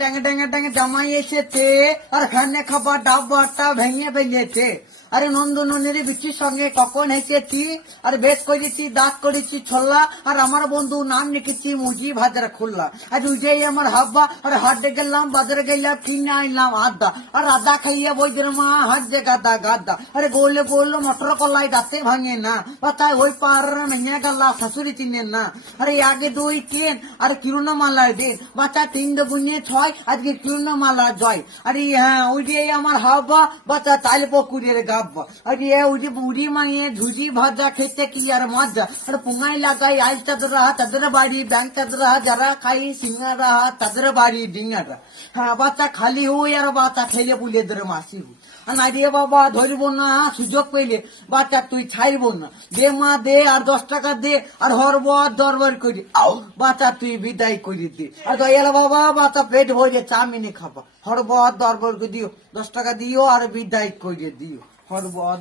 ড্যাঙে ড্যাঙে ড্যাঙে জামাই এসেছে আর খানে খাবার ডাব্বাটা ভেঙে ফেলেছে। আরে নন্দনের বিচির সঙ্গে কখন হেসেছি আর বেশ করেছি দাঁত করেছি ছোল্লা আর আমার বন্ধু নাম লিখেছি মুজি ভাজার খুল্লা। আর উজেই আমার হাব্বা আর হাটে গেলাম বাজারে গেলাম কিনে আনলাম আদা আর আদা খাইয়া বইদের মা হাত যে গাদা গাদা। আরে গোলে গোল মটর কলাই দাঁতে ভাঙে না তাই ওই পার ভেঙে গেলা শাশুড়ি চিনেন না। আরে আগে 2 3 আর কিরুনা মালার দিন বাচ্চা 3 2 6 আজকে কিরুনা মালা জয়। আরে হ্যাঁ ওই যে আমার হাব্বা বাচ্চা তাইল পুকুরের গাব্বা। আরে ওই যে বুড়ি মানিয়ে ঝুজি ভাজা খেতে কি আর মজা। আর পুঙ্গাই লাগাই আইস চাদরা তাদের বাড়ি ব্যাংক চাদরা যারা খাই সিঙ্গারা তাদের বাড়ি ডিঙ্গারা। হ্যাঁ বাচ্চা খালি হই আর বাচ্চা খেলে বুলে ধরে মাসি হই। আর না রে বাবা ধরব না সুযোগ পেলে বাচ্চা তুই ছাড়ব না দে মা দে আর 10 টাকা দে আর হরবর দরবার করি বাচ্চা তুই বিদায় করে দে। আর দয়াল বাবা বাচ্চা পেট ভরে চাউমিনে খাবা হরবর দরবার করে দিও 10 টাকা দিও আর বিদায় করে দিও হরবর।